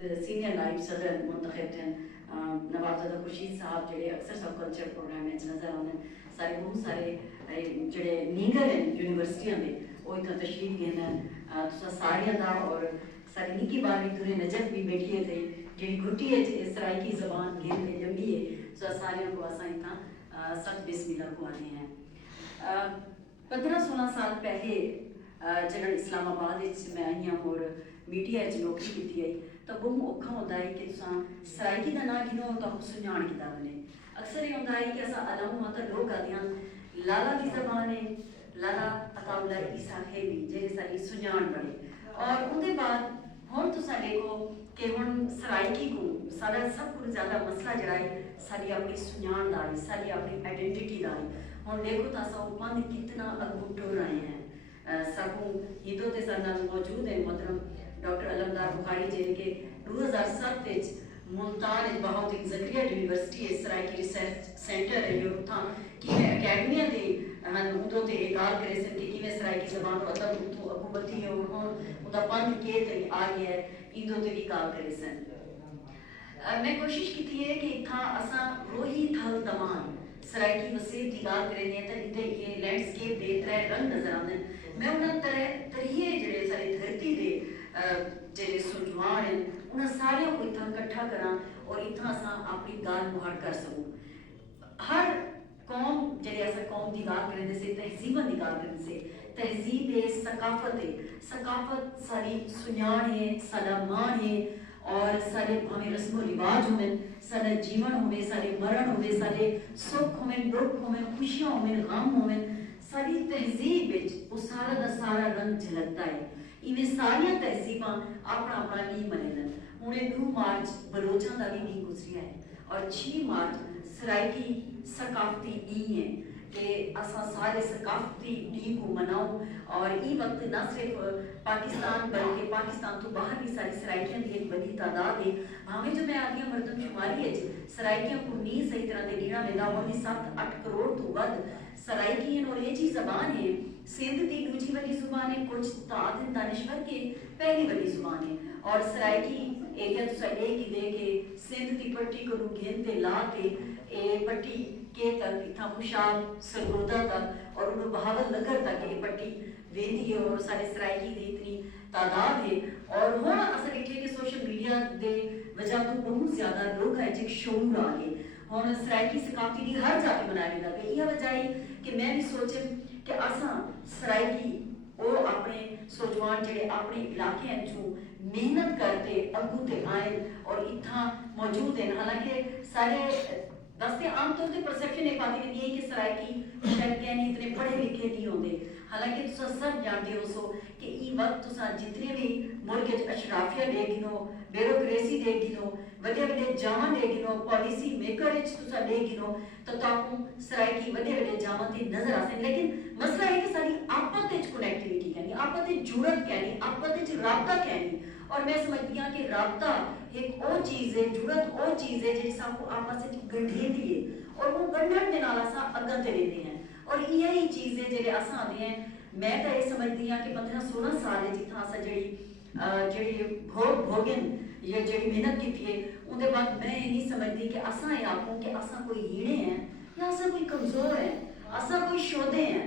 Senior نائب صدر منتخب تھے نوابزادہ خورشید صاحب جڑے اکثر سب کلچر پروگرام نظر آتے ہیں سارے بہت سارے جڑے نیگر ہیں یونیورسٹیاں دے وہ اتنا تشریف گئے ہیں سارے دا اور ساری نکی باری دورے نجف بھی بیٹھی تھے جی گھٹی ہے سرائکی زبان گھن کے جمبی ہے سارے کو اساں اتنا سخت بسم اللہ کو آنے ہیں 15-16 سال پہلے جب اسلام آباد میں آئی ہوں اور میڈیا نوکری کی آئی تو بہت اوکھا ہوتا ہے کہ سرائکی کا نام گنو تو سنجان کتا بنے اکثر یہ ہوتا ہے کہ اصا علم تو لوگ آتے ہیں لالا کی زبان ہے لالا عطا اللہ عیسیٰ خیلی جی ساری سنجان بڑے اور اندر بعد ہوں تو دیکھو کہ ہوں سرائکی کو سارا سب کو زیادہ مسئلہ جڑا ہے ساری اپنی سنجان داری ساری اپنی آئیڈینٹی داری ہوں دیکھو تو اصا پند کتنا اگو ٹر رہے ہیں سکوں ہندو کے ساتھ موجود ہیں محترم ڈاکٹر علمدار بخاری جی کہ 2007 ملتان بہاؤدین زکریا یونیورسٹی ہے سرائکی ریسرچ سینٹر ہے یہ اتنا کہ اکیڈمیاں تھے ادھر تے اقال کرے سن کہ کیویں سرائکی زبان کو ادب اتو اگو بتی ہے اور ادا پند کے تے آ گیا ہے ادھر تے اقال کرے سن میں کوشش کی ہے کہ اتھا اساں روہی تھل تمان سرائکی مسیح دی گال کرے ہیں تے ادھر یہ لینڈسکیپ دے ترے رنگ نظر آتے ہیں میں انہاں تریے جڑے ساری دھرتی دے جڑے سنجوان ہیں انہاں سارے کو اتنا کٹھا کراں اور اتنا اساں اپنی گال مہار کر سکوں ہر قوم جڑے ایسا قوم دی گال کرنے سے تہذیباں دی گال کرنے سے تہذیب ہے ثقافت ساری سنجان ہے سارا مان ہے اور سارے ہمیں رسم و رواج ہوئے سارا جیون ہوئے سارے مرن ہوئے سارے سکھ ہوئے دکھ ہوئے خوشیاں ہوئے غم ہوئے ساری تہذیب وہ سارا دا سارا رنگ جھلکتا ہے انہیں ساری تہذیباں اپنا اپنا نہیں منے انہیں 2 مارچ بلوچاں دا بھی نہیں گزریا ہے اور 6 مارچ سرائکی ثقافتی ڈی ہے کہ اساں سارے ثقافتی ڈی کو مناؤ اور ای وقت نہ صرف پاکستان بلکہ پاکستان تو باہر بھی ساری سرائکیاں دی ایک بڑی تعداد ہے ہمیں جو میں آدھی مردم شماری ہے سرائکیاں کو نہیں صحیح طرح دے دینا لینا اور 7-8 کروڑ تو ود سرائکی ہیں اور یہ چیز زبان ہے سندھ دی دوسری بڑی زبان ہے کچھ تعداد دانشور کے پہلی بڑی زبان ہے اور سرائکی ایریا تو سا لے کی دے کے سندھ دی پٹی کو گھن تے لا کے پٹی کے تک اتنا خوشاب سرگودا تک اور انہوں بہاول نگر تک یہ پٹی ویندی ہے اور سارے سرائکی دی اتنی تعداد ہے اور ہون اثر ایٹھے کہ سوشل میڈیا دے وجہ تو بہت زیادہ لوگ ہیں جب شعور آگے ہون سرائکی ثقافتی دی ہر جا کے منانے لگے یہ وجہ ہے کہ میں بھی سوچیں کہ اساں سرائکی وہ اپنے سوجوان جڑے اپنے علاقے ہیں جو محنت کرتے اگو تے آئیں اور اتنا موجود ہیں حالانکہ سارے دستے عام طور سے پرسیپشن ایک پاتی نہیں ہے کہ سرائکی شاید کہنی اتنے پڑھے لکھے نہیں ہوتے حالانکہ تسا سب جانتے ہو سو کہ ای وقت تسا جتنے بھی ملک اشرافیہ دے گنو بیوروکریسی دے گنو وڈے وڈے جامان دے گنو پالیسی میکر اچ تسا دے گنو تو تاکوں سرائکی وڈے وڈے جامان تے نظر آسیں لیکن مسئلہ ہے کہ ساری آپت اچ کنیکٹیویٹی کہنی آپت اچ جڑت کہنی آپت اچ رابطہ کہنی اور میں سمجھتی ہوں کہ رابطہ ایک او چیز ہے جڑت او چیز ہے جیسا کو آپس سے گنڈھے دیئے اور وہ گنڈھن دے نالا سا اگن تے لیتے ہیں اور یہی چیز ہے جیسے آسان آتے ہیں میں تو یہ سمجھتی ہوں کہ 15-16 سال ہے جتنا آسا جڑی بھوگن یا جڑی محنت کی تھی ان دے بعد میں یہ نہیں سمجھتی کہ آسان یہ آپوں کہ آسان کوئی ہیڑے ہیں یا آسان کوئی کمزور ہیں آسان کوئی شودے ہیں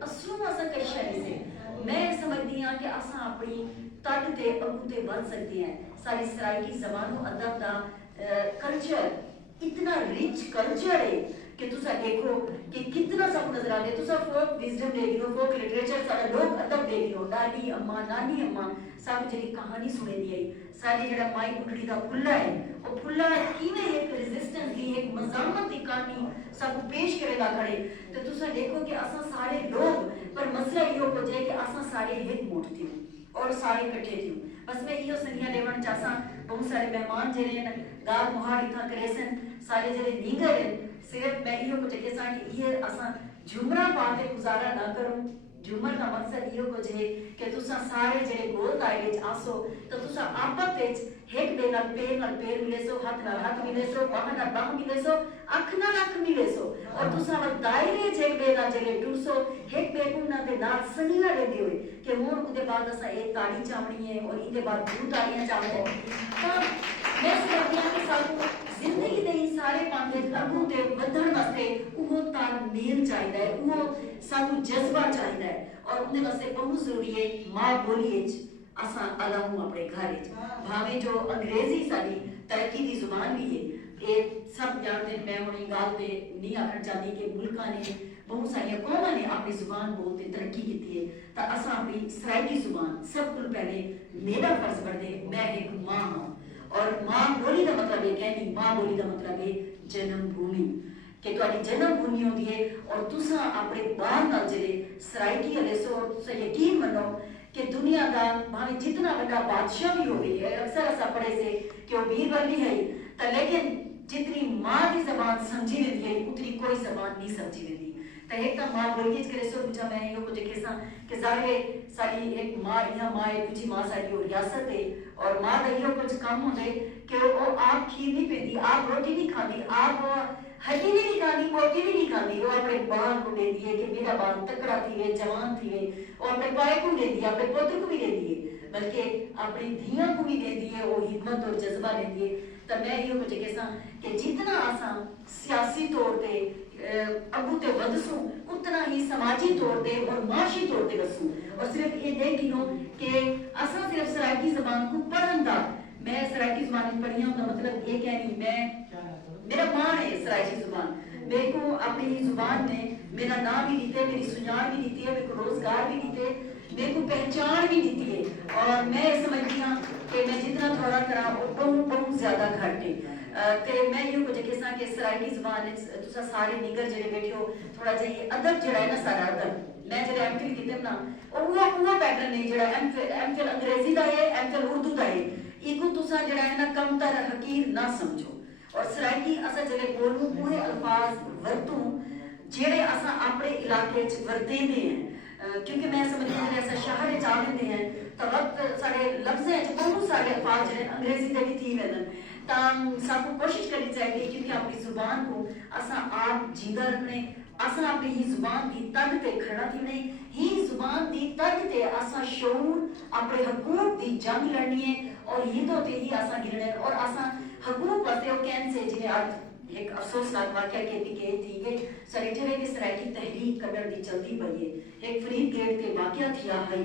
اصلوں آسان کئی شہری سے میں سمجھتی ہوں کہ آسان اپنی تٹ تے اگو تے بن سکتے ہیں ساری سرائکی زبان و ادب دا کلچر اتنا ریچ کلچر ہے کہ تسا دیکھو کہ کتنا سب نظر آتے ہیں تسا فوک وزڈم دے گی فوک لٹریچر سارا لوگ ادب دے گی دادی اماں نانی اماں سب جڑی کہانی سنے دی آئی ساری جڑا مائی بکڑی دا پھلا ہے وہ پھلا کیویں ایک ریزسٹنس دی ایک مزاحمت دی کہانی سب کو پیش کرے گا کھڑے تو تسا دیکھو کہ اساں سارے لوگ پر مسئلہ یہ ہو جائے کہ اساں سارے ایک موٹ تھے اور سارے کٹھے تھے بس میں یہ سنیا لیون چاہساں بہت سارے مہمان جڑے ہیں گال مہار اتنا کرے سن سارے جڑے نیگر ہیں صرف میں یہ کو چکے ساں کہ یہ اساں جمرہ پاتے گزارا نہ کروں جمر کا مقصد یہ کو جے کہ تسا سارے جڑے گول دائرے وچ آسو تو تسا آپت وچ ایک دے نال پیر ملے سو ہاتھ ملے سو باہ نال باہ ملے سو اکھ نال اکھ ملے سو اور تسا ول دائرے جے دے نال جڑے ٹوسو ایک بے کو نہ دے نال سنیا دے ہوئے کہ ہن اودے بعد اسا ایک تاڑی چاوڑی ہے اور ایدے بعد دو تاڑیاں چاوڑو تا واسطے وہ تال میل چاہیے ہے، وہ سانو جذبہ چاہیے ہے، اور اندر واسطے بہت ضروری ہے ماں بولی اساں الاؤں اپنے گھر بھاویں جو انگریزی ساری ترقی کی زبان بھی ہے، یہ سب جانتے ہیں، میں ہوں گال تے نہیں آکھنا چاہتی کہ ملکاں نے بہت ساری قوماں نے اپنی زبان بولتے ترقی کی ہے، تو اساں اپنی سرائیکی زبان سب کو پہلے میرا فرض بڑھتے میں ایک ماں ہوں، اور ماں بولی کا مطلب یہ کہنی ماں بولی کا مطلب ہے جنم بھومی، کہ تاری جنم بھومی ہوتی ہے، اور تساں اپنے بال نال جڑے سرائیکی والے سو تساں یقین منو کہ دنیا کا بھاویں جتنا بڑا بادشاہ بھی ہوگی ہے، اکثر ایسا پڑھے سے کہ وہ بیربل ہے تو لیکن جتنی ماں کی زبان سمجھی لیتی ہے اتنی کوئی زبان نہیں سمجھی لیتی، تو ایک تو ماں بولی کرے سو مجھا میں یہ کچھ کیسا کہ ظاہر ساری ایک ماں یہاں ماں ایک کچھ ماں ساری وہ ریاست ہے، اور ماں کا یہ کچھ کام ہوتے کہ وہ آپ کھیر نہیں پیتی، آپ روٹی نہیں کھاتی، آپ ہڈی بھی نہیں کھاتی، پوٹی بھی نہیں کھاتی، وہ اپنے بال کو دے دیے کہ میرا بال تکڑا تھی ہے، جوان تھی ہے، وہ اپنے پائے کو دے دیا، اپنے پوتر کو بھی دے دیے، بلکہ اپنی دھیاں کو بھی دے دیے، وہ حکمت اور جذبہ دے دیے، تو میں یہ کچھ کہسا کہ جتنا آسان سیاسی طور پہ ابو تے ودسوں اتنا ہی سماجی طور پہ اور معاشی طور پہ وسوں، اور صرف یہ دیکھ لو کہ اصل صرف سرائیکی زبان کو پڑھن دا میں سرائیکی زبان پڑھی ہوں تو مطلب یہ کہنی میں میرا ماں ہے سرائیکی زبان، میرے کو اپنی زبان نے میرا نام بھی دیتے، میری سنجان بھی دیتی ہے، میرے کو روزگار بھی دیتے، میرے کو پہچان بھی دیتی ہے، اور میں سمجھتی ہوں کہ میں جتنا تھوڑا کرا وہ بہت زیادہ گھٹ ہے، تے میں یہ کچھ کہسا کہ سرائیکی زبان تسا سارے نگر جڑے بیٹھے ہو تھوڑا جہی ادب جڑا ہے نا سارا ادب میں جڑے ایم فل کیتے نا وہ پیٹرن نہیں جڑا ایم فل انگریزی دا ہے، ایم فل اردو دا ہے، ایگو تسا جڑا ہے نا کم تر حقیر نہ سمجھو، اور سرائیکی اسا جڑے بولوں پورے الفاظ ورتوں جڑے اسا اپنے علاقے وچ ورتے دے ہیں، کیونکہ میں سمجھتی ہوں کہ ایسا شہر چاہ لیندے ہیں تو وقت سارے لفظیں بہت سارے الفاظ جڑے انگریزی دے بھی تھی ویندن، تاں سب کو کوشش کرنی چاہیے کیونکہ اپنی زبان کو اسا آپ جیندہ رکھنے، اسا اپنی ہی زبان دی تگ تے کھڑا تھینے، ہی زبان دی تگ تے اسا شعور اپنے حقوق دی جنگ لڑنی ہے، اور یہ تو تے ہی اسا گرنے، اور اسا حقوق واسطے وہ کہن سے جنہیں آج ایک افسوسناک واقعہ کہتی کہ تھی گئی سریٹر ہے کہ سرائیکی تحریک کبر دی چلتی پئی ہے، ایک فرید گیٹ تے واقعہ تھیا ہے،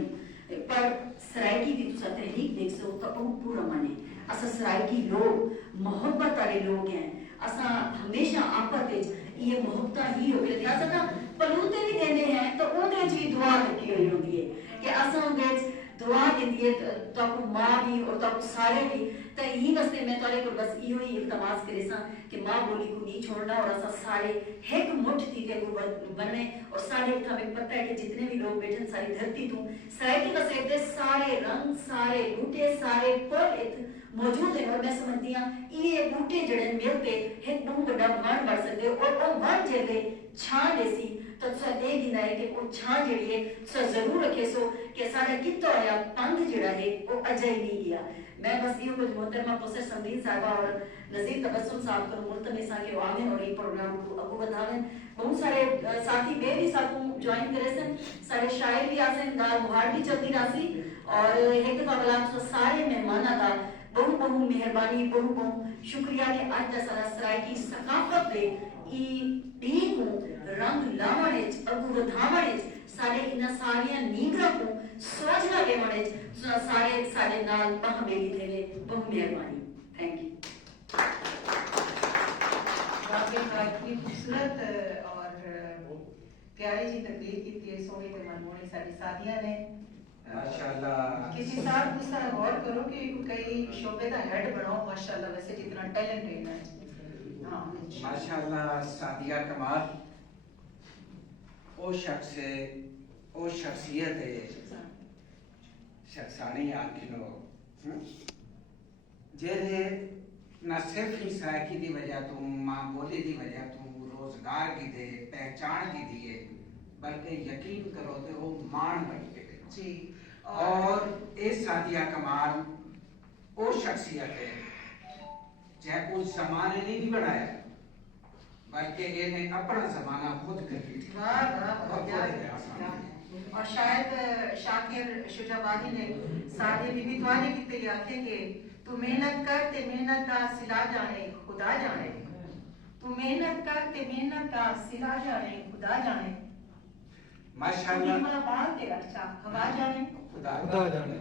پر سرائیکی دی تسا تحریک دیکھ سو تو بہت پورا مانے، اسا سرائیکی لوگ محبت والے لوگ ہیں، اسا ہمیشہ آپت یہ محبتہ ہی ہو گئے، لہذا نا پلوتے بھی دینے ہیں تو وہ دے جی دعا لگی ہوئی ہوتی ہے کہ اسا دے دعا دیندی ہے تو ماں بھی اور تو سارے بھی، تو یہی واسطے میں تھوڑے کو بس یہ ہی التماس کرے سا کہ ماں بولی کو نہیں چھوڑنا، اور اسا سارے ایک مٹھ تھی تے کو بننے، اور سارے کا بھی پتہ ہے کہ جتنے بھی لوگ بیٹھن ساری دھرتی تو سرائیکی واسطے دے سارے رنگ سارے بوٹے سارے پھل موجود ہیں، اور میں سمجھتی ہوں یہ بوٹے جڑے مل کے ایک بہت بڑا ون بڑھ سکتے، اور وہ ون جڑے چھان دیسی تو تسا دیکھ ہی ہے کہ وہ چھان جڑی ہے تسا ضرور رکھے سو کہ سارا کتا ہویا پنگ جڑا ہے وہ اجے ہی نہیں گیا۔ میں بس یہ کچھ محترمہ پروفیسر سمدین صاحبہ اور نذیر تبسم صاحب کو ملتمس ہاں کہ وہ آویں اور یہ پروگرام کو اگو بدھاویں، بہت سارے ساتھی میں بھی ساتھوں جوائن کرے سن، سارے شاعر بھی آسن، گال بہار بھی چلتی راسی، اور ایک دفعہ بلا سارے مہمانہ کا بہت بہت مہربانی بہت شکریہ کہ آج تا سارا سرائیکی ثقافت دے ای کو رنگ لاوڑے اگو بدھاوڑے سارے انہاں ساریاں نیگرہ کو سوچنا کے وڑے سارے سارے نال بہم میری تھے بہت مہربانی، تھینک یو۔ واقعی اتنی خوبصورت اور پیاری جی تقریر کی تھی، سونی تے منمونی ساری ساتھیاں نے ماشاءاللہ کسی صاحب اس طرح غور کرو کہ کئی شعبے کا ہیڈ بناؤ ماشاءاللہ، ویسے جتنا ٹیلنٹ ہے ہاں ماشاءاللہ سعدیہ کمال وہ شخص ہے، وہ شخصیت ہے شخصانی آنکھنو جہے نہ صرف ہی سرائیکی دی وجہ تو ماں بولی دی وجہ تو روزگار کی دے پہچان کی دیے، بلکہ یقین کرو تو وہ مان بن کے دے جی، اور اس سعدیہ کمال وہ شخصیت ہے جہاں کچھ زمانے نہیں بنایا بلکہ انہیں اپنا زمانہ خود کر لی تھی، اور شاید شاکر شجابادی نے سادے بی بی توانی کی تے آکھے کہ تو محنت کر تے محنت کا سلا جانے خدا جانے، تو محنت کر تے محنت کا سلا جانے خدا جانے ماشاءاللہ ماں بال تے اچھا ہوا جانے خدا جانے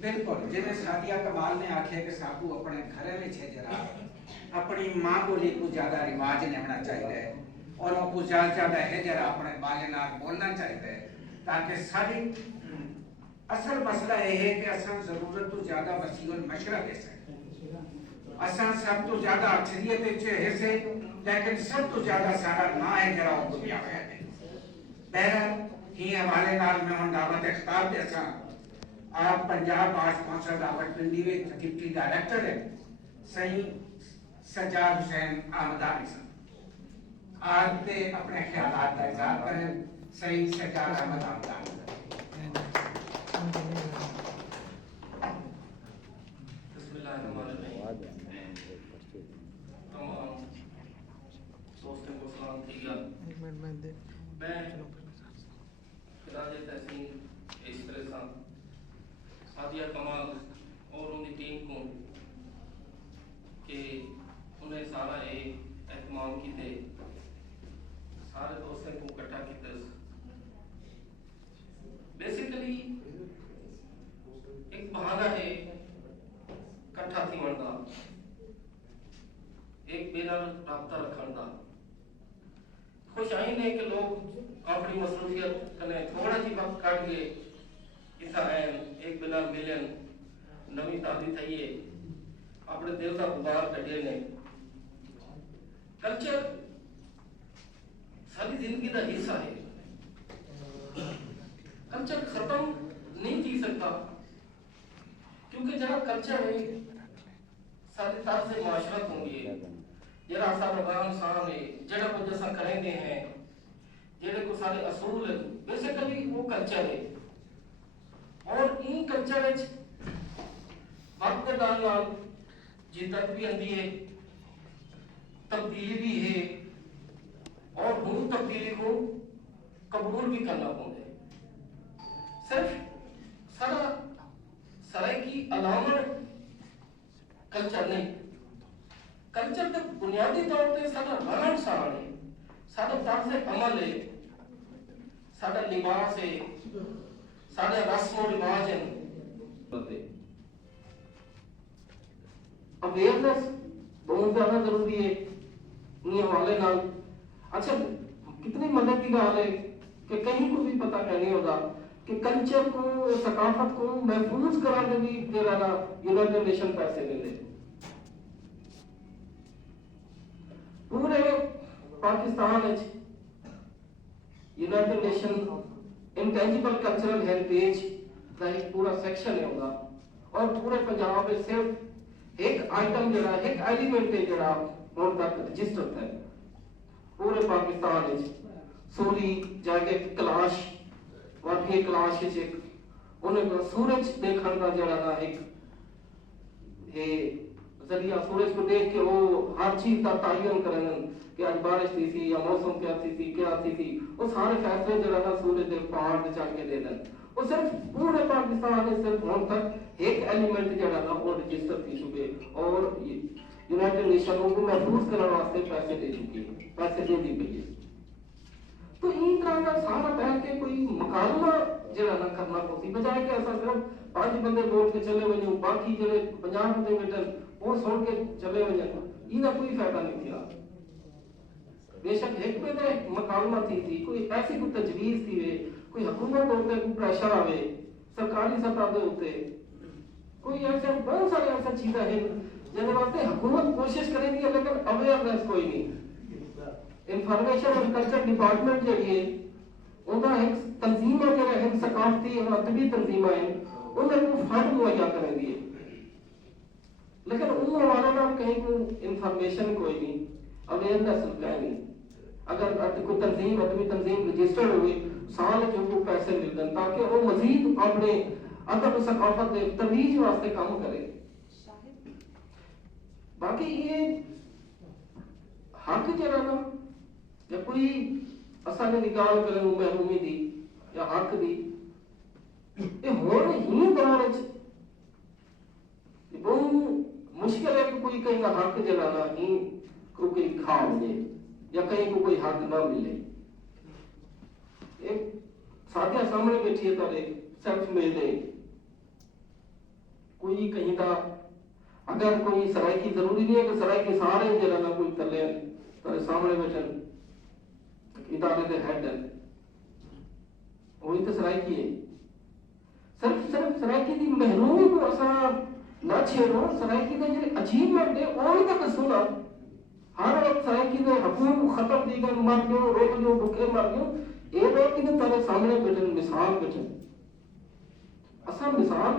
بالکل جی سادیہ کمال نے آکھیا کہ سابو اپنے گھر میں جرا اپنی ماں بولی کو زیادہ رواج لینا چاہیے اور وہ کو زیادہ ہے جرا اپنے بالے نال بولنا چاہیے تاکہ ساری اصل مسئلہ یہ ہے کہ اصل ضرورت تو زیادہ وسیع المشرق ہے اصل سب تو زیادہ اکثریت ہے سے لیکن سب تو زیادہ سارا نہ ہے جرا وہ دنیا میں ہے بہرحال ہی حوالے نال میں ہوں دعوت اختار دے ساں آپ پنجاب آرٹس کونسل راوٹ پنڈی میں ڈپٹی ڈائریکٹر ہے صحیح سجاد حسین آمدانی سن آپ تے اپنے خیالات کا اظہار کریں صحیح سجاد احمد آمدانی بسم اللہ الرحمن الرحیم تمام دوستوں کو سلام کیا میں خراج تحسین اس طرح سادیہ کمال اور ان کی ٹیم کو کہ انہیں سارا ایک اہتمام کیتے سارے دوستوں کو اکٹھا کیتے بیسیکلی ایک بہانہ ہے کٹھا تھی منڈا ایک بینر رابطہ رکھن دا خوش آئین ہے کہ لوگ اپنی مصروفیت کرنے تھوڑا جی وقت کٹ گئے اتنا ہے ایک بینر ملین نوی تازی تھئیے اپنے دل کا غبار کٹے نے کلچر ساری زندگی کا حصہ ہے کلچر ختم نہیں کی سکتا کیونکہ جہاں کلچر ہے ساری طرح سے معاشرت ہوں گی جہاں سارا رام سام ہے جہاں کو جیسا کریں گے ہیں جہاں کو سارے اصول ہیں بیسیکلی وہ کلچر ہے اور ان کلچر وقت ڈالنا جدت بھی آتی ہے تبدیلی بھی ہے اور ہوں تبدیلی کو قبول بھی کرنا پڑتا ہے صرف سارا سرائے کی علامت کلچر نہیں کلچر تو بنیادی طور پہ سارا رہن سہن ہے سارا طرز عمل ہے سارا لباس ہے سارے رسم و رواج ہیں اویئرنیس بہت زیادہ ضروری ہے ان حوالے نال اچھا کتنی مدد کی گل ہے کہ کہیں کو بھی پتہ نہیں ہوتا کہ کلچر کو ثقافت کو محفوظ کرانے بھی جڑا نا یونائٹڈ نیشن پیسے دے دے پورے پاکستان وچ United Nation intangible cultural heritage کا ایک پورا سیکشن ہے ہوگا اور پورے پنجاب میں صرف ایک آئٹم جڑا ایک ایلیمنٹ ہے جڑا ہن تک رجسٹرڈ ہے پورے پاکستان وچ سوری جاگے کلاش واقعی کلاش وچ ایک انہیں کو سورج دیکھن کا جڑا نا ایک ذریعہ سورج کو دیکھ کے وہ ہر چیز کا تعین کرن کہ آج بارش تھی سی یا موسم کیا تھی وہ سارے فیصلے جڑا نا سورج دے پہاڑ تے چڑھ کے دے دین وہ صرف پورے پاکستان میں صرف ہن تک ایک ایلیمنٹ جڑا نا وہ رجسٹر تھی چکے اور یونائٹڈ نیشن کو محفوظ کرنے واسطے پیسے دے چکی پیسے دے دی گئی تو ان طرح کا سارا بیٹھ کے کوئی مکالمہ جڑا نا کرنا پوسی بجائے کہ ایسا صرف 5 بندے بول کے چلے ہوئے باقی جڑے 50 بندے بیٹھے وہ سن کے چلے ہوئے یہ کوئی فائدہ نہیں تھا بے شک ایک میں مکالمہ تھی کوئی ایسی کوئی تجویز تھی کوئی حکومت ہوتے کوئی پریشر آوے سرکاری سطح دے ہوتے کوئی ایسے بہت سارے ایسا چیزیں ہیں جن واسطے حکومت کوشش کرے گی لیکن اویئرنیس کوئی نہیں انفارمیشن اور کلچر ڈپارٹمنٹ جڑی ہے ان کا ایک تنظیم ہے جڑا ایک ثقافتی اور ادبی تنظیمیں ہیں انہیں کو فنڈ مہیا کریں گی لیکن ان حوالے نال کہیں کو انفارمیشن کوئی نہیں اویئرنیس کوئی نہیں اگر کوئی تنظیم ادبی تنظیم رجسٹرڈ ہوئی سال کے کو پیسے ملتے ہیں تاکہ وہ مزید اپنے ادب ثقافت کے ترویج واسطے کام کرے باقی یہ حق جڑا نا یا کوئی اصل نگاہ کرے محرومی دی یا حق دی یہ ہون ہی دور وچ بہت مشکل ہے کہ کوئی کہیں حق جڑا نا ہی کوئی کھا ملے یا کہیں کو کوئی حق نہ ملے. ایک ساتھیاں سامنے بیٹھی ہے تارے سیلف میڈ ہے کوئی کہیں دا اگر کوئی سرائکی ضروری نہیں ہے کہ سرائکی سارے جرا نہ کوئی تلے تارے سامنے بیٹھن ادارے دے ہیڈ ہے وہی تو سرائکی ہے. صرف سرائکی دی محرومی کو اساں نہ چھیڑو. سرائکی دے جڑے عجیب لوگ نے وہی تک سنا ہر وقت سرائکی دے حقوق ختم دی گئے مر گئے روک جو بھوکے مر گئے یہ لوگ کی تارے سامنے بیٹھن مثال بیٹھن. اساں مثال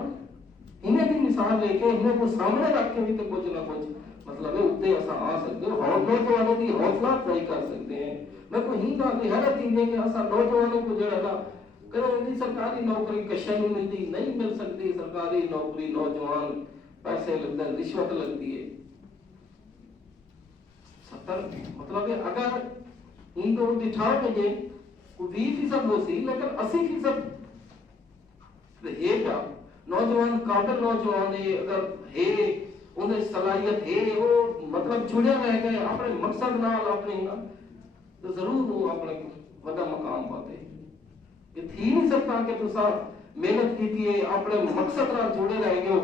انہیں بھی مثال لے کے انہیں کو سامنے رکھ کے بھی تو کچھ نہ کچھ مطلب ہے اتنے اساں آ سکتے ہیں اور نوجوانوں کی حوصلہ افزائی کر سکتے ہیں. میں کوئی ہی بات نہیں حیرت ہی ہے کہ اساں نوجوانوں کو جو ہے نا کہ سرکاری نوکری کشن ملتی نہیں مل سکتی. سرکاری نوکری نوجوان پیسے لگتے ہیں رشوت لگتی ہے 70 مطلب ہے اگر ان کو بٹھا کے کوئی 20% ہو سی لیکن 80% ہے کیا نوجوان قابل نوجوان ہے اگر ہے انہیں صلاحیت ہے وہ مطلب جڑے رہ گئے اپنے مقصد نال اپنے تو ضرور وہ اپنے بڑا مقام پاتے. یہ تھی نہیں سکتا کہ تسا محنت کی ہے اپنے مقصد نال جڑے رہ گئے ہو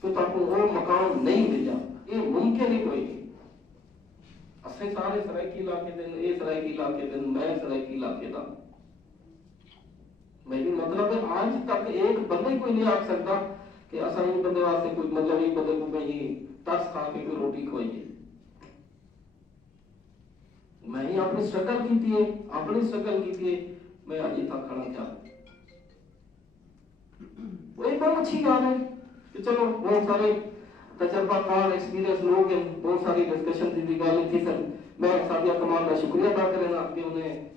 تو تاکہ وہ مقام نہیں ملا. یہ ممکن ہی کوئی نہیں. اسے سارے سرائکی علاقے دن اے سرائکی علاقے دن میں سرائکی علاقے دا میری مطلب ہے آج تک ایک بندے کوئی نہیں آ سکتا کہ اسا ان بندے واسطے کوئی مطلب ایک بندے کو کہیں ترس کھا کے کوئی روٹی کھوائیے. میں ہی اپنی سٹرگل کی ہے اپنی سٹرگل کی ہے میں آج تک کھڑا کیا. وہ ایک بہت اچھی بات ہے کہ چلو بہت سارے تجربہ کار ایکسپیرینس لوگ ہیں بہت ساری ڈسکشن دی گل تھی سر. میں سادیہ کمال کا شکریہ ادا کرنا کہ انہیں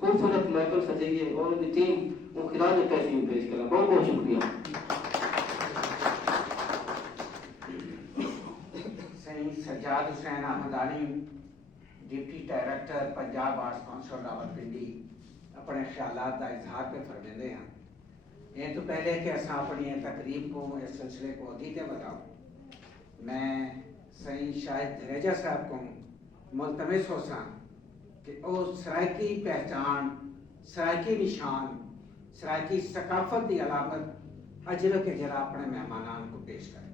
خوبصورت محفل سجائی ہے اور ان کی ٹیم وہ خراج تحسین پیش کرا. بہت بہت شکریہ. Syed Sajjad Hussain Ahmadani deputy director Punjab arts council Rawalpindi اپنے خیالات کا اظہار پہ فرماتے ہیں. یہ تو پہلے کہ اصا اپنی تقریب کو اس سلسلے کو عقیدے بتاؤ میں سید شاہد دھریجہ صاحب کو ملتمس ہو سا کہ وہ سرائکی پہچان سرائکی نشان سرائکی ثقافت کی علامت اجر کے جرا اپنے مہمانان کو پیش کریں.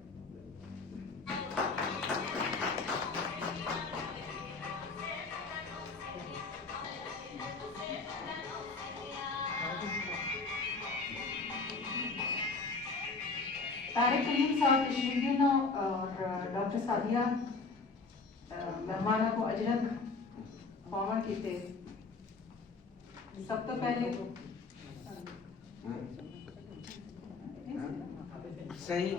طارق کلیم صاحب تشریف دینا اور ڈاکٹر سادیہ مہمانوں کو اجرک فارمر کیتے. سب تو پہلے سید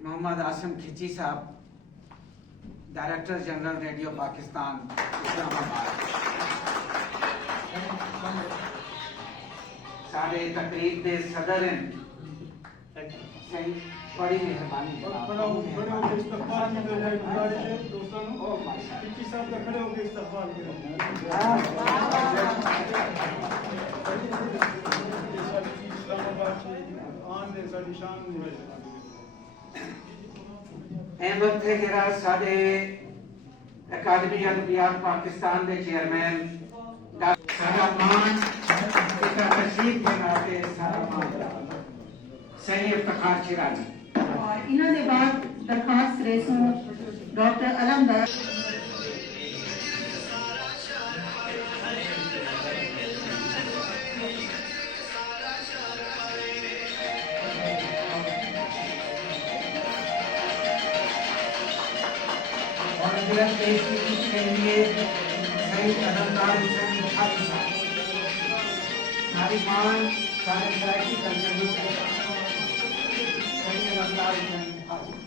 محمد عاصم کھچی صاحب ڈائریکٹر جنرل ریڈیو پاکستان اسلام آباد سارے تقریب دے صدر ہیں. سید بڑی مہربانی کھڑے ہو کے استقبال کی جائے گزارش ہے دوستانوں کھچی صاحب کا کھڑے ہو کے استقبال کریں. اسلام آباد آن دے ساری شان ہوئے این وقت ہے جرا سارے اکادمی ادبیات پاکستان دے چیئرمین ڈاکٹر سارامان کا تشریف بناتے سارامان سید افتخار شیرازی اور انہوں نے بعد درخواست ریسوں ڈاکٹر علمدار اور اجرت پیش کے لیے سید علمدار حسین بخاری صاحب ساری مان سارے سرائکی کنٹرول کے سید علمدار حسین بخاری.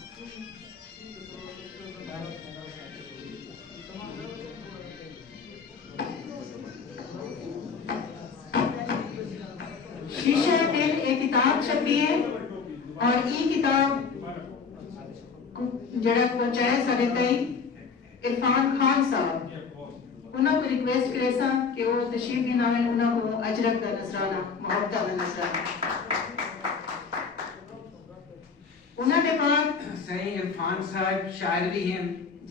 شیشہ دل ایک کتاب چھپی ہے اور یہ کتاب جڑا پہنچایا سارے تئی عرفان خان صاحب انہوں کو ریکویسٹ کرے سا کہ وہ تشریف دینا ہے انہوں کو اجرک کا نذرانہ محبتہ کا نذرانہ انہوں نے بعد سید عرفان صاحب شاعر بھی ہیں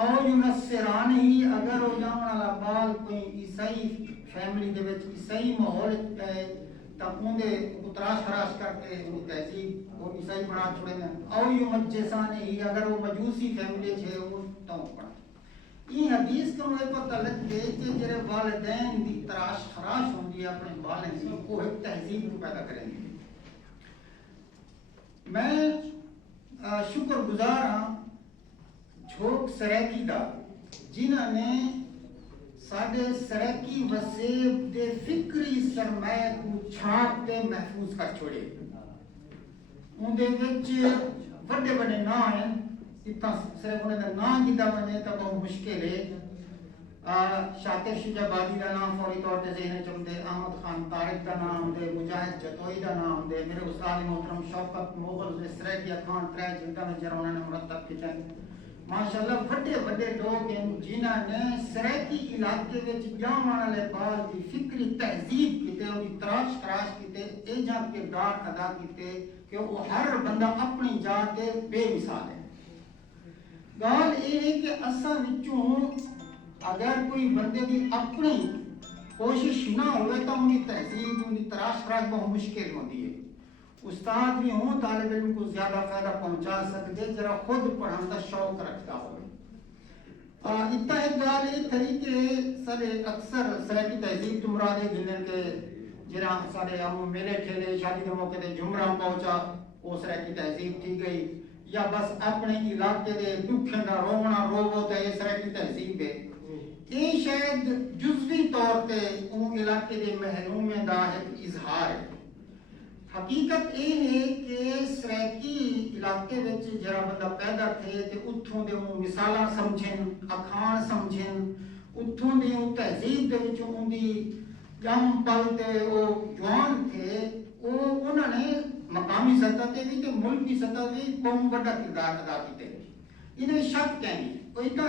او یونسران ہی اگر وہ جاؤں والا بال کوئی عیسائی فیملی دے وچ عیسائی ماحول ہے تا اون دے اتراش خراش کر کے ان تہذیب وہ عیسائی بنا چھوڑے ہیں او یمجسان ہی اگر وہ مجوسی فیملی ہے وہ تو پڑا یہ حدیث کو یہ پتہ لگ گئے کہ جڑے والدین دی تراش خراش ہوندی ہے اپنے بالیں دی وہ ایک تہذیب کو پیدا کریں گے. میں شکر گزار ہاں جھوک سریکی دا جنہاں نے ساڈے سریکی وسیب دے فکری سرمایہ کو چھاپ تے محفوظ کر چھوڑے. ان دے وچ بڑے بڑے نام ہیں اتنا صرف انہیں دا نام کی دا بنے تا بہت مشکل ہے. شاطر شجابادی دا نام فوری طور تے ذہن چمدے، احمد خان طارق دا نام دے، مجاہد جتوئی دا نام دے، میرے استاد محترم شوکت مغل سریکیا خان ترے جلدہ میں جرا انہوں نے مرتب کیتے ماشاءاللہ بڑے بڑے لوگ ہیں جنہاں نے سریکی علاقے وچ جاؤں والے بال کی فکری تہذیب کیتے انہی تراش خراش کیتے ایجا کردار ادا کیتے کہ وہ ہر بندہ اپنی جاتے بے مثال ہے. گال یہ ہے کہ اساں وچوں اگر کوئی بندے دی اپنی کوشش نہ ہوئے تو انہی تہذیب انہی تراش خراش بہت مشکل ہوتی ہے. استاد بھی ہوں طالب علم کو زیادہ فائدہ پہنچا سکتے جرا خود پڑھانے کا شوق رکھتا ہوئے. اتنا ایک گال یہ تھی کہ سارے اکثر سریکی تہذیب تو مراد ہے جنہیں کہ جرا سارے ہم میلے ٹھیلے شادی کے موقع دے جمرہ پہنچا وہ سریکی تہذیب تھی گئی یا بس اپنے علاقے دے دکھیں دا رونا روو تے یہ سریکی تہذیب ہے. یہ شاید جزوی طور تے ان علاقے دے محرومیں دا ایک اظہار ہے. حقیقت یہ ہے کہ سریکی علاقے وچ جرا بندہ پیدا تھے تے اتھوں دے وہ مثالاں سمجھن اکھان سمجھن اتھوں دے وہ تہذیب دے وچ ان دی جم پل تے وہ جوان تھے وہ انہوں نے مقامی سطح تے بھی تے ملکی سطح تے بہت بڑا کردار ادا کیتے. انہیں شک کہیں کوئی تو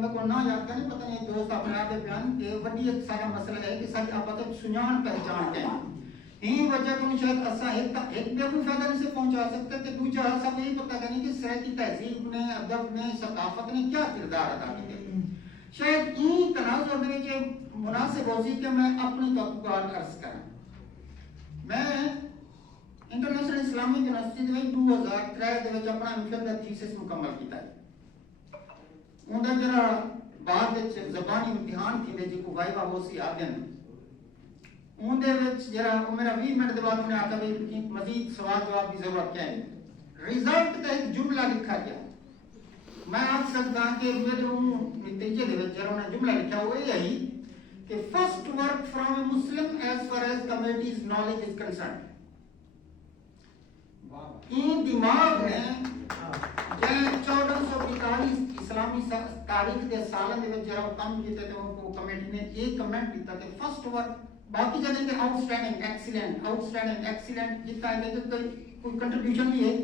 میں کو نہ یاد کرنے پتہ نہیں دوست اپنے آپ بیان کہ وڈی ایک سارا مسئلہ ہے کہ ساری آپس سنجان پہچان کہیں یہی وجہ کو شاید اسا ایک بے کوئی فائدہ نہیں سے پہنچا سکتے کہ دوسرا سب یہی پتہ کریں کہ سریکی تہذیب نے ادب نے ثقافت نے کیا کردار ادا کیے. شاید یہ تناظر دے کہ مناسب ہوسی کہ میں اپنی توقعات عرض کروں. میں انٹرنیشنل اسلامک یونیورسٹی دے 2003 دے وچ اپنا ایم فل دا تھیسس مکمل کیتا ہے. اون دا جڑا بعد وچ زبانی امتحان تھیندے جے کو وائوا وہ سی آدن اون دے وچ جڑا میرا 20 منٹ دے بعد میں آتا بھی مزید سوال جواب کی ضرورت کیا ہے. رزلٹ کا ایک جملہ لکھا گیا میں آپ سکتا کہ میرے نتیجے دے وچ جڑا انہوں نے جملہ لکھا وہ یہ ہے کہ first work from a Muslim as far as committees knowledge is concerned. این دماغ نے جن 1442 اسلامی تاریخ دے سالن دے وچ جڑا کام کیتے تے ان کو کمیٹی نے ایک کمنٹ دیتا کہ فرسٹ ورک باقی جگہ تے آؤٹ اسٹینڈنگ ایکسیلنٹ جتنا ہے کہ کوئی کنٹریبیوشن بھی ہے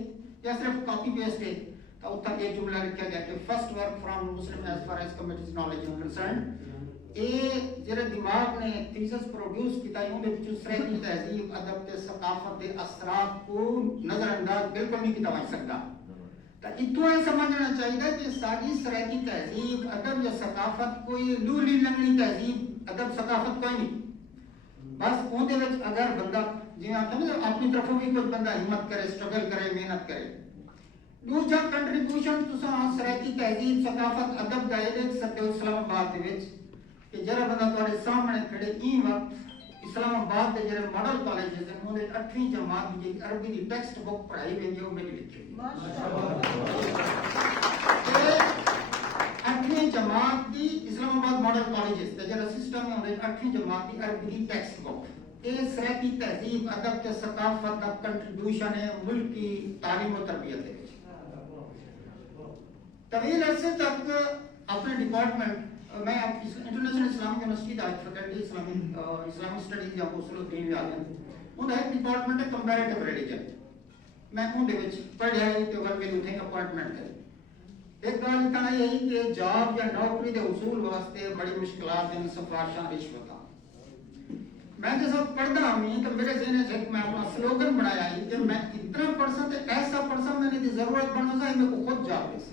یا صرف کاپی پیسٹ ہے تو اتنا ایک جملہ لکھا گیا کہ first work from Muslim as far as committees knowledge is concerned. یہ جڑے دماغ نے تھیسس پروڈیوس کیتا ہے اون وچ سریکی تہذیب ادب تے ثقافت دے اثرات کو نظر انداز بالکل نہیں کیتا جا سکتا. تو اتنا یہ سمجھنا چاہیے کہ ساری سریکی تہذیب ادب یا ثقافت کوئی لولی لنگڑی تہذیب ادب ثقافت کوئی نہیں. بس اون دے وچ اگر بندہ جی آتا ہے اپنی طرفوں بھی کوئی بندہ ہمت کرے سٹرگل کرے محنت کرے. دوسرا کنٹریبیوشن تساں سریکی تہذیب ثقافت ادب دا یہ دیکھ سکتے ہو اسلام آباد دے وچ کہ جرا بندہ تواڈے سامنے کھڑے این وقت اسلام آباد دے جڑے ماڈل کالجز ہیں انہوں نے 8ویں جماعت دی عربی دی ٹیکسٹ بک پڑھائی ویندی ہے وہ میری لکھی ہوئی ماشاءاللہ. 8ویں جماعت دی اسلام آباد ماڈل کالجز تے جڑا سسٹم ہے انہوں 8ویں جماعت دی عربی دی ٹیکسٹ بک یہ سریکی تہذیب ادب تے ثقافت کا کنٹریبیوشن ہے ملک کی تعلیم و تربیت دے. طویل عرصے تک اپنے ڈپارٹمنٹ میں international Islamic university the faculty اسلامی اسٹڈیز یا اصول الدین بھی آتے ہیں ان کا ایک ڈپارٹمنٹ ہے کمپیریٹیو ریلیجن. میں ان دے وچ پڑھیا ہے تے ول میرے اتھے اپائنٹمنٹ ہے. ایک گل تاں یہ ہے کہ جاب یا نوکری دے حصول واسطے بڑی مشکلات ہیں سفارشاں رشوتاں. میں جب پڑھدا ہوں تو میرے ذہن وچ میں اپنا سلوگن بنایا ہے کہ میں اتنا پڑھ سکتا ایسا پڑھ سکتا میں نے ضرورت بنو سا میں کو خود جاب دے سکتا.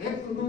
1 2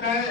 3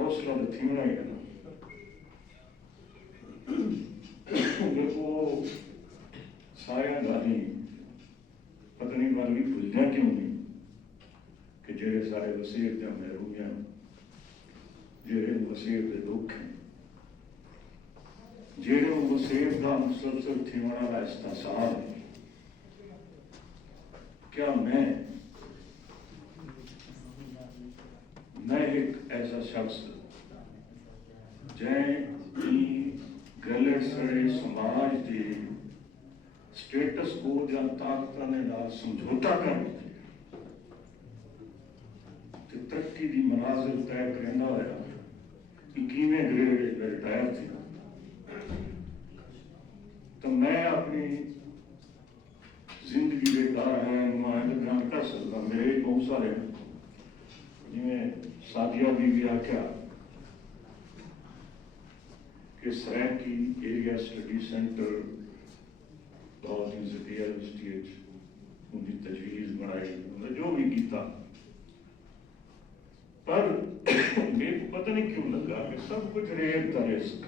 حوصلہ تو تھینا ہی ہے نا دیکھو سارے گالی پتہ نہیں گل بھی بھولنا کیوں نہیں کہ جڑے سارے وسیع دے محروم ہیں جڑے وسیع دے دکھ ہیں جڑے وسیع کا مسلسل تھیون والا استحصال ہے کیا میں ایک ایسا شخص جائیں گلت سڑے سماج کے سٹیٹس کو یا طاقت نے سمجھوتا کر ترقی کی منازل طے کرنا ہوا 21ویں گریڈ ریٹائر تھا تو میں اپنی زندگی کے کار بیان کر سکتا میرے بہت سارے جی سادیا بی بھی آخیا کہ Saraiki area study centre university ان کی تجویز بنائی انہیں جو بھی کیتا پر میرے کو پتہ نہیں کیوں لگا کہ سب کچھ ریت کا رزق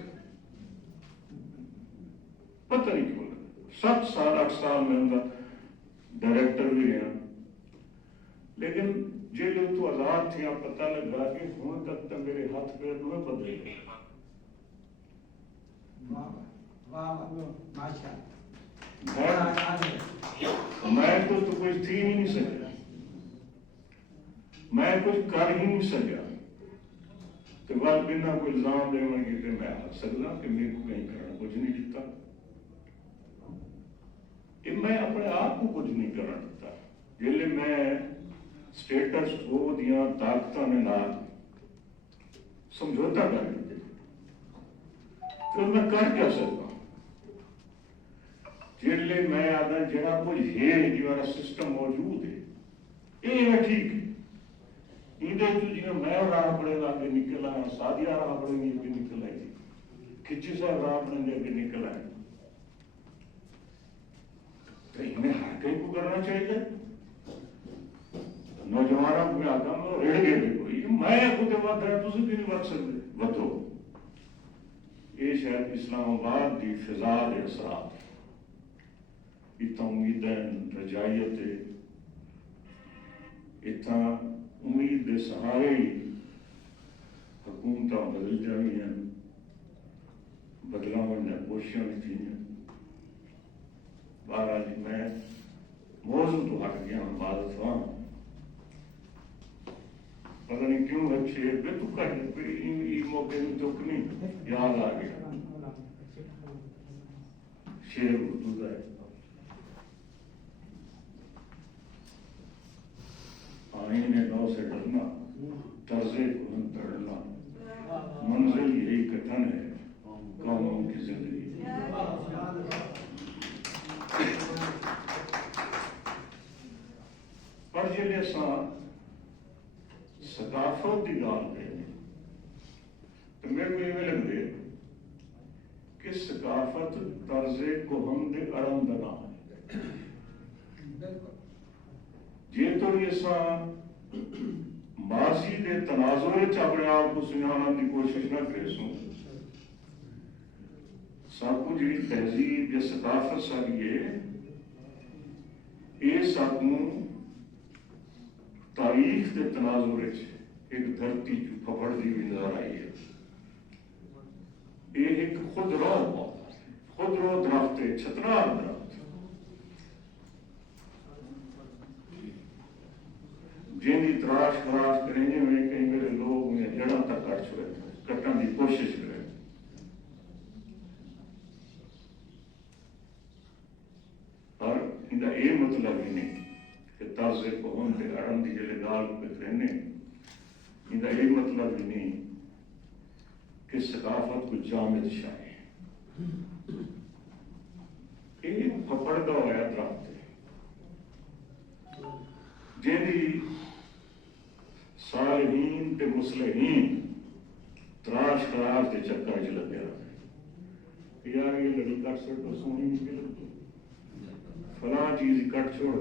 پتہ نہیں کیوں لگا 7 سال 8 سال میں ان کا ڈائریکٹر بھی رہا لیکن جیل تو آزاد تھے پتہ لگا کہ ہوں تک تو میرے ہاتھ پیر نہ بدلے گئے میں تو کچھ تھی ہی نہیں سکیا میں کچھ کر ہی نہیں سکیا تو بات بنا کوئی الزام دے کہ میں آ سکتا کہ میرے کو کہیں کرنا کچھ نہیں دیتا میں اپنے آپ کو کچھ نہیں کرنا دیتا جیل میں سٹیٹس کو دیا طاقت نے نال سمجھوتا کر دیتے تو میں کر کیا سکتا جیلے میں آدھا جڑا کچھ ہے جو سسٹم موجود ہے یہ ٹھیک ہے جی میں راہ پڑے گا آگے نکل آیا سادیا راہ پڑے گی آگے نکل آئی کھچی صاحب راہ پڑیں گے آگے نکل آئے تو انہیں ہر کہیں کو کرنا چاہیے نوجوانوں کو آتا ہوں رڑ گئے کوئی میں خود بات ہے تھی بھی نہیں بچ سکتے بتو یہ شاید اسلام آباد کی فضا کے اثرات اتنا امیدیں رجائیت اتنا امید کے سہارے ہی حکومت بدل جانی بدلاو کوششیں بھی تھیں بہرحال میں موضوع تو ہٹ گیا ہوں عبادت ہوا پتہ نہیں کیوں اچھے بے تو کر موقع میں دکھ نہیں یاد آ گیا شعر اردو کا ہے آئین گاؤں سے ڈرنا طرز کن تڑنا منزل یہی کتن ہے قوموں کی زندگی پر جلے ساں ثقافت کی گال کریں تو میرے کو یہ لگ رہے کہ ثقافت طرز کوہن دے اڑم دا نام ہے جی تو یہ ساں ماضی دے تناظر اپنے آپ کو سنانا کی کوشش نہ کرے سوں سب کو جی تہذیب یا ثقافت ساری ہے یہ سب تاریخ کے تناظر ایک دھرتی جو پھپڑتی ہوئی نظر آئی ہے یہ ایک خود رو درخت ہے چھترار درخت جن کی تراش خراش کریں گے میں کہیں میرے لوگ انہیں جڑوں تک کٹ چھوڑے کٹن کی کوشش کریں اور ان کا یہ مطلب ہی نہیں طرز کوہن تے اڑن دی جلے گال پہ رہنے ان کا یہ مطلب ہی نہیں کہ ثقافت کو جامد شاہ ہے یہ پھپڑتا ہوا درخت ہے جیدی صالحین تے مصلحین تراش خراش دے چکر چ لگے یار یہ لڑی کٹ سٹ تو سونی نکل فلاں چیز کٹ چھوڑ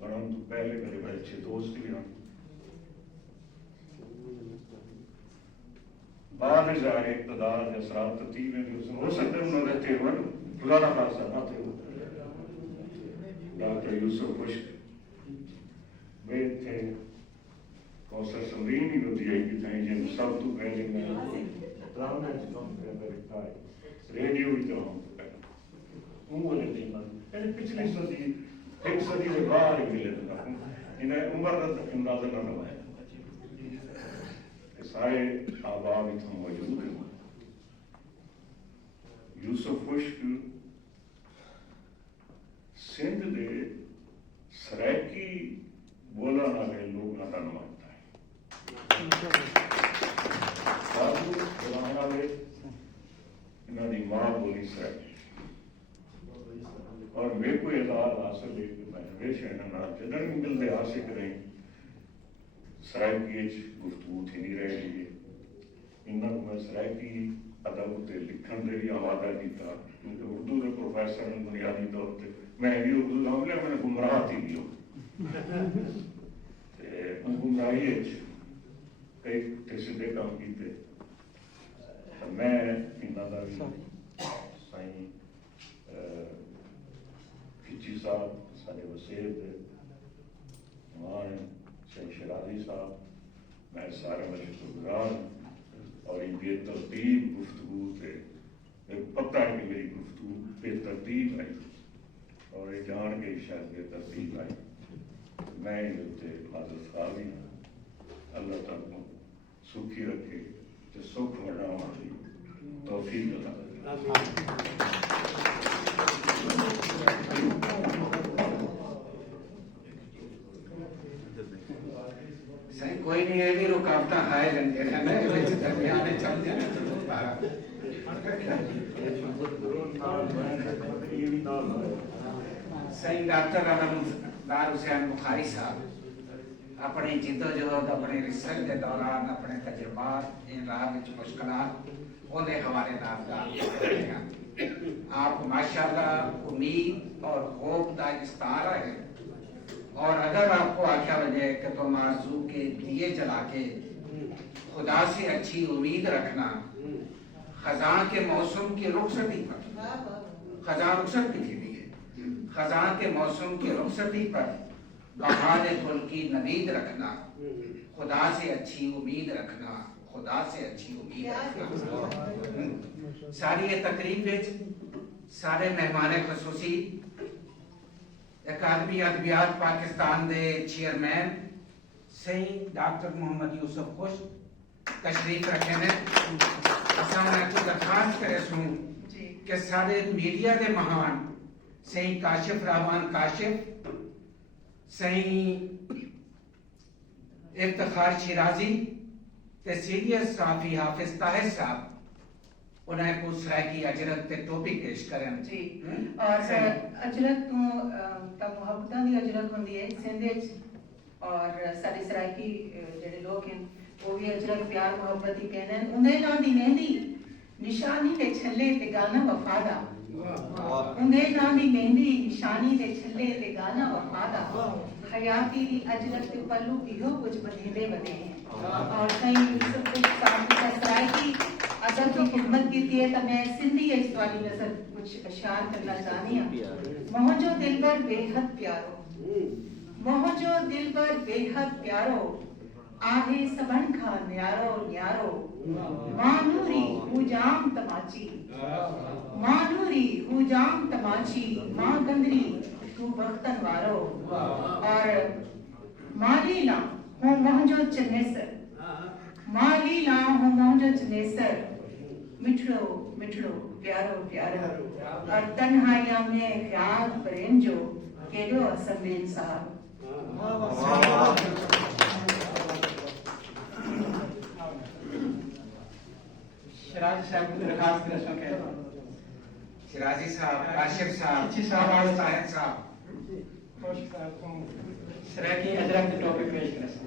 بننے تو پہلے میرے بڑے اچھے دوست بھی ہیں. بعد ظاہر اقتدار کے اثرات ترتیب میں بھی ہو سکتے انہوں نے تھے خدا نہ خاصا نہ تھے. ڈاکٹر یوسف خشک وید تھے, کوثر سمرین ہی ہوتی ہے کہ تھیں جن سب تو پہلے میں ریڈیو بھی تو ہوں بولے نہیں پچھلی صدی ایک صدی سے باہر ہی ملے تھے انہیں عمر اندازہ نہ لگایا. سارے آبا بھی تو موجود ہیں. یوسف خشک سندھ دے سرائکی بولن والے لوگ نہ نمائندہ ہے. سادھو بولن والے انہوں نے ماں بولی سرائکی اور میرے کو اعزاز حاصل ہے کہ میں ہمیشہ انہوں جدھر بھی ملتے حاصل کریں سرائکی گفتگو تھی نہیں رہے گی. انہوں کو میں سرائکی ادب تے لکھن دے بھی آمادہ کیتا کیونکہ اردو کے پروفیسر نے بنیادی طور پہ میں بھی اردو سمجھ لیا میں نے گمراہ تھی بھی ہوں گمراہی کئی سیدھے کام کیتے. میں انہوں کا بھی سائیں کچی صاحب سارے وسیع مان شیخ شرازی صاحب میں سارے میں شکر گزار اور ان بے ترتیب گفتگو سے میرے کو پتہ ہے کہ میری گفتگو بے ترتیب آئی اور یہ جان کے شاید بے ترتیب آئی. میں حاضر خواہ بھی اللہ تعالیٰ کو سکھی رکھے کہ سکھ بڑھا ہماری توفیق اللہ. صحیح کوئی نہیں ہے بھی رکاوٹ ہائے لنگے درمیانے چل جائے صحیح. ڈاکٹر علمدار حسین بخاری صاحب اپنی جدوجہد اپنی ریسرچ کے دوران اپنے تجربات ان راہ وچ مشکلات انہیں حوالے نال آپ ماشاءاللہ امید اور خوف کا استعارہ ہے. اور اگر آپ کو آخیا وجہ کہ تم آرزو کے دیے جلا کے خدا سے اچھی امید رکھنا خزاں کے موسم کی رخصتی پر خزاں رخصت کی تھی خزاں کے موسم کی رخصتی پر بہار گل کی نوید رکھنا خدا سے اچھی امید رکھنا خدا سے اچھی امید رکھنا. ساری یہ تقریب سارے مہمان خصوصی اکادمی ادبیات پاکستان دے چیئرمین سید ڈاکٹر محمد یوسف خشک تشریف رکھے نے. اصل میں کو درخواست کرے سوں کہ سارے میڈیا دے مہان سید کاشف رحمان کاشف سید افتخار شیرازی تے سینئر صحافی حافظ طاہر صاحب انہیں کو سرائکی اجرت تے ٹاپک پیش کریں. جی اور اجرت تو محبتاں دی اجرت ہوندی ہے سندھ وچ اور ساری سرائکی جڑے لوگ ہیں وہ بھی اجرت پیار محبت ہی کہنے ہیں. انہیں نام دی مہندی نشانی دے چھلے تے گانا وفادا انہیں نام دی مہندی نشانی دے چھلے تے گانا وفادا حیاتی دی اجرت تے پلو ایہو کچھ بدھیلے بدے ہیں. اور کہیں سب کچھ سرائکی ادب کی خدمت کی ہے تو میں سندھی اس والی نظر کچھ اشعار کرنا چاہنی ہوں. مہنجو دل بر بے حد پیارو مہنجو دل بر بے حد پیارو آہے سبن کھا نیارو نیارو مانوری ہوجام تماچی مانوری ہوجام تماچی ماں گندری تو بختن وارو اور مالی لا ہوں مہنجو چنیسر مالی لا ہوں مہنجو چنیسر مٹھڑو مٹھڑو پیارو پیارو اور تنہائیاں میں خیال پرنجو کیڑو اسمبین صاحب. شیراز صاحب کو درخواست کر سکے شیرازی صاحب کاشف صاحب کچی صاحب حافظ طاہر صاحب خوش صاحب کو سرائکی اجرت کے ٹاپک پیش کر سکتے.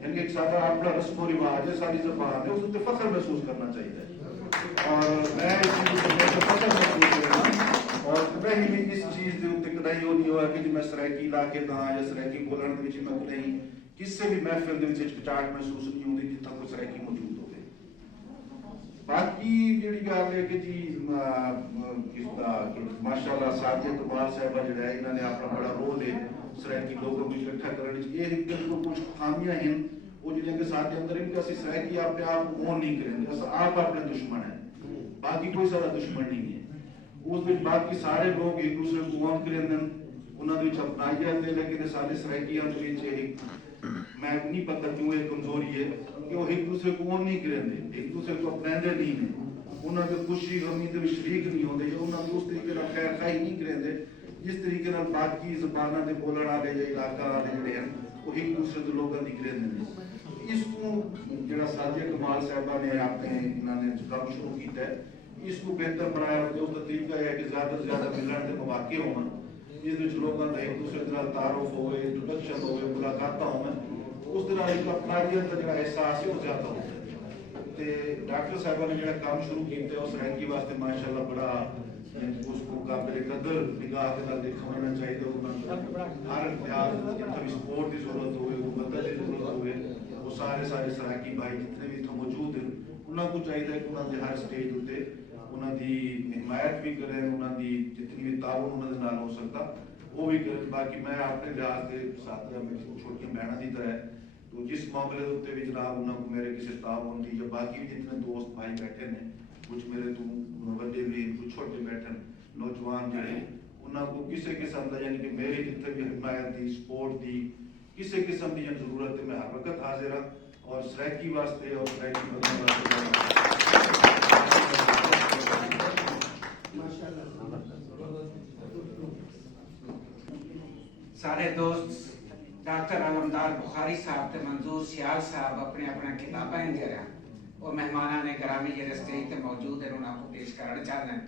یعنی ایک سادہ اپنا رسم و رواج ہے، ساری زبان ہے، اس اتنے فخر محسوس کرنا چاہیے اور میں اس چیز سے فخر محسوس کرنا اور کہیں بھی اس چیز کے اتنے کدائی وہ نہیں ہوا کہ جی میں سرائکی علاقے دا یا سرائکی بولن دے وچ میں کہیں کسی بھی محفل دے وچ ہچکچاہٹ محسوس نہیں ہوندی جتنا کوئی سرائکی موجود ہوگی۔ باقی جڑی گل ہے کہ جی ماشاءاللہ ساجد اقبال صاحبہ جڑا ہے انہوں نے اپنا بڑا رول ہے سرائکی لوگوں کو اکٹھا کرنے کی، یہ بالکل کچھ خامیاں ہیں وہ جڑی کہ ساتھ اندر ان کے سرائکی اپنے آپ کو اون نہیں کریں گے، آپ اپنے دشمن ہیں، باقی کوئی سارا دشمن نہیں ہے۔ اس میں باقی سارے لوگ ایک دوسرے کو اون کریں دیں، انہوں نے اپنائی دے، لیکن سارے سرائکیاں میں نہیں پتہ کیوں یہ کمزوری ہے کہ وہ ایک دوسرے کو اون نہیں کریں دے، ایک دوسرے کو اپنے نہیں ہیں، انہوں نے خوشی غمی دے شریک نہیں ہوتے، انہوں نے اس طریقے سے خیر خواہی نہیں کریں دے جس طریقے سے باقی زبانوں کے بولنے والے یا علاقہ والے جڑے ہیں وہ ایک دوسرے کے لوگوں کی کریں دے۔ اس کو جڑا ساجد اقبال صاحبہ نے اپنے انہوں نے کام شروع کیتا ہے، اس کو بہتر بنایا اس کا طریقہ ہے کہ زیادہ سے زیادہ ملن کے مواقع ہون، جس لوگوں کا ایک دوسرے کے تعارف ہوئے، انٹروڈکشن ہوئے، ملاقات ہون، اس طرح ایک اپنائیت کا جڑا احساس ہے وہ زیادہ ہوتا ہے۔ ڈاکٹر صاحبہ نے جڑا کام شروع کیتا ہے اس سرائکی واسطے ماشاءاللہ بڑا اس کو قابل قدر نگاہ کے نال دیکھا ہونا چاہیے، ہر لحاظ جتنے بھی سپورٹ کی ضرورت ہوئے، مدد کی ضرورت ہوئے، وہ سارے سرائکی بھائی جتنے بھی اتنے موجود ہیں انہوں کو چاہیے کہ انہوں نے ہر سٹیج اتنے انہوں کی حمایت بھی کریں، انہوں کی جتنی بھی تعاون انہوں نے نال ہو سکتا وہ بھی کریں۔ باقی میں اپنے لحاظ کے ساتھیاں میں چھوٹیاں بہنوں کی طرح تو جس معاملے اتنے بھی جناب انہوں کو میرے کسی تعاون کی یا باقی بھی جتنے دوست بھائی بیٹھے ہیں، کچھ میرے تو بڑے بھی کچھ چھوٹے بیٹھے نوجوان جڑے انہوں کو کسی قسم کا یعنی کہ میری جتنے بھی حمایت دی سپورٹ دی کسی قسم کی ضرورت ہے میں ہر وقت حاضر ہوں اور سرائکی واسطے اور سرائکی بننے واسطے سارے دوست ڈاکٹر علمدار بخاری صاحب تے منظور سیال صاحب اپنے اپنا کتابیں دے رہے ہیں اور مہمانان گرامی جڑے اسٹیج تے موجود ہیں انہوں کو پیش کرنا چاہتے ہیں،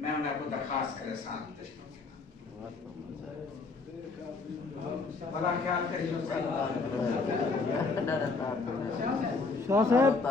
میں انہوں کو درخواست کرے ساتھ بڑا خیال کریے شاہ صاحب